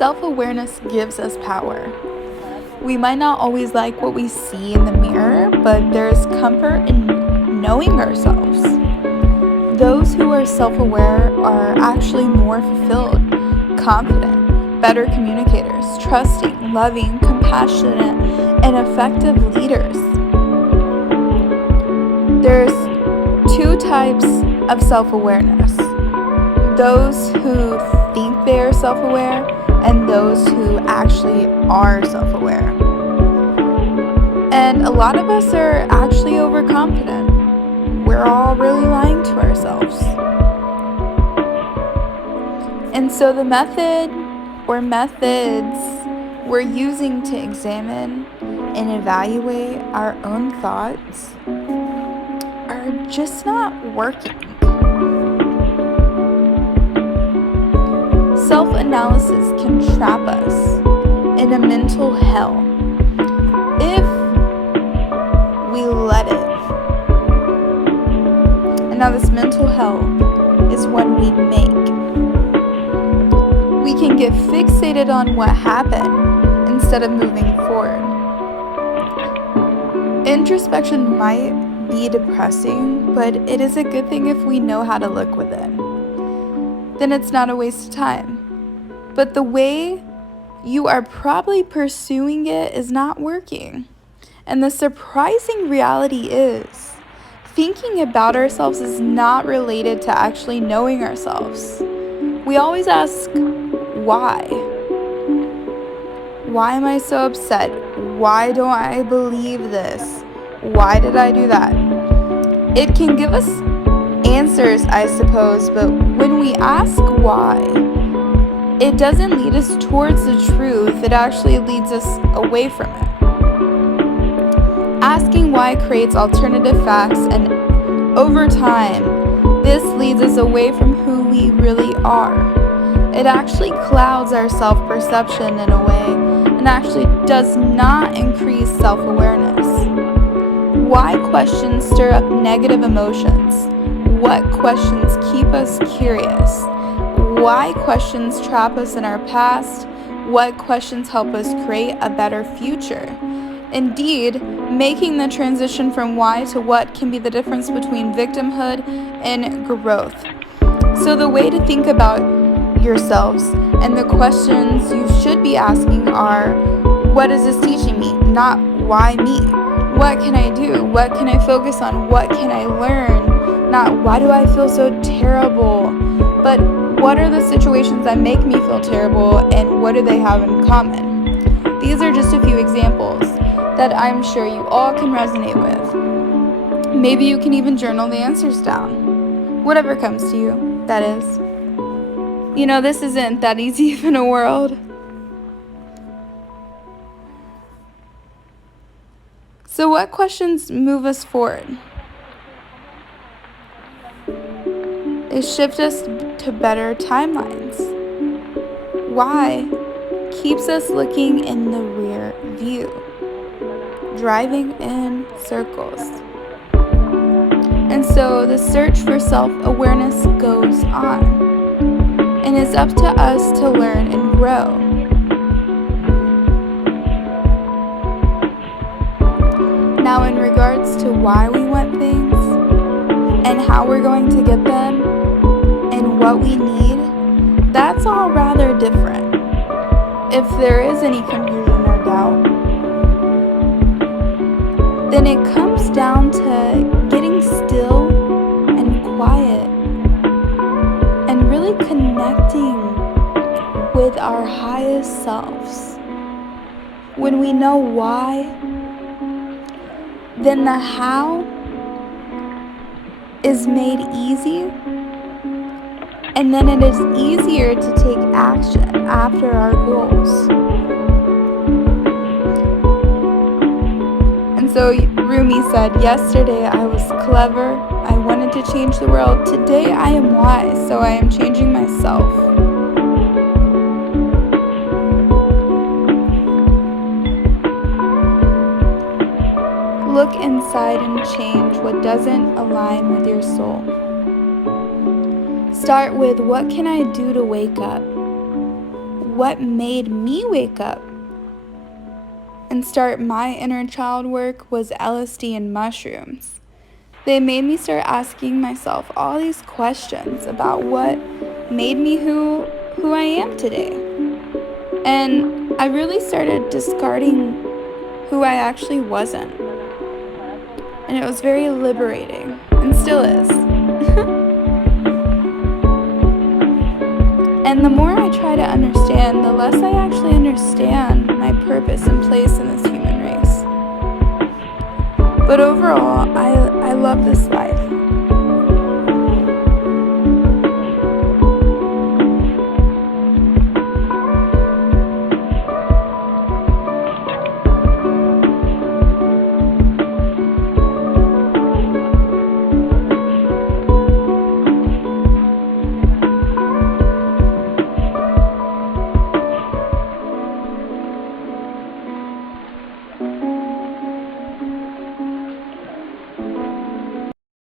Self-awareness gives us power. We might not always like what we see in the mirror, but there's comfort in knowing ourselves. Those who are self-aware are actually more fulfilled, confident, better communicators, trusting, loving, compassionate, and effective leaders. There's two types of self-awareness: those who think they are self-aware and those who actually are self-aware. And a lot of us are actually overconfident. We're all really lying to ourselves. And so the method or methods we're using to examine and evaluate our own thoughts are just not working. Self-analysis can trap us in a mental hell if we let it. And now this mental hell is one we make. We can get fixated on what happened instead of moving forward. Introspection might be depressing, but it is a good thing if we know how to look within. Then it's not a waste of time. But the way you are probably pursuing it is not working. And the surprising reality is, thinking about ourselves is not related to actually knowing ourselves. We always ask, why? Why am I so upset? Why don't I believe this? Why did I do that? It can give us answers, I suppose, but when we ask why, it doesn't lead us towards the truth, it actually leads us away from it. Asking why creates alternative facts, and over time, this leads us away from who we really are. It actually clouds our self-perception in a way, and actually does not increase self-awareness. Why questions stir up negative emotions? What questions keep us curious? Why questions trap us in our past? What questions help us create a better future? Indeed, making the transition from why to what can be the difference between victimhood and growth. So the way to think about yourselves and the questions you should be asking are, what is this teaching me? Not why me? What can I do? What can I focus on? What can I learn? Not why do I feel so terrible? But what are the situations that make me feel terrible, and what do they have in common? These are just a few examples that I'm sure you all can resonate with. Maybe you can even journal the answers down. Whatever comes to you, that is. You know, this isn't that easy in a world. So what questions move us forward? They shift us to better timelines. Why keeps us looking in the rear view, driving in circles. And so the search for self-awareness goes on. And it's up to us to learn and grow. Now, in regards to why we want things and how we're going to get them and what we need, that's all rather different. If there is any confusion or doubt, then it comes down to getting still and quiet and really connecting with our highest selves. When we know why, then the how is made easy, and then it is easier to take action after our goals. And so Rumi said, yesterday I was clever, I wanted to change the world. Today I am wise, so I am changing myself. Look inside and change what doesn't align with your soul. Start with, what can I do to wake up? what made me wake up and start my inner child work was LSD and mushrooms. They made me start asking myself all these questions about what made me who I am today. And I really started discarding who I actually wasn't. And it was very liberating, and still is. And the more I try to understand, the less I actually understand my purpose and place in this human race. But overall, I love this life.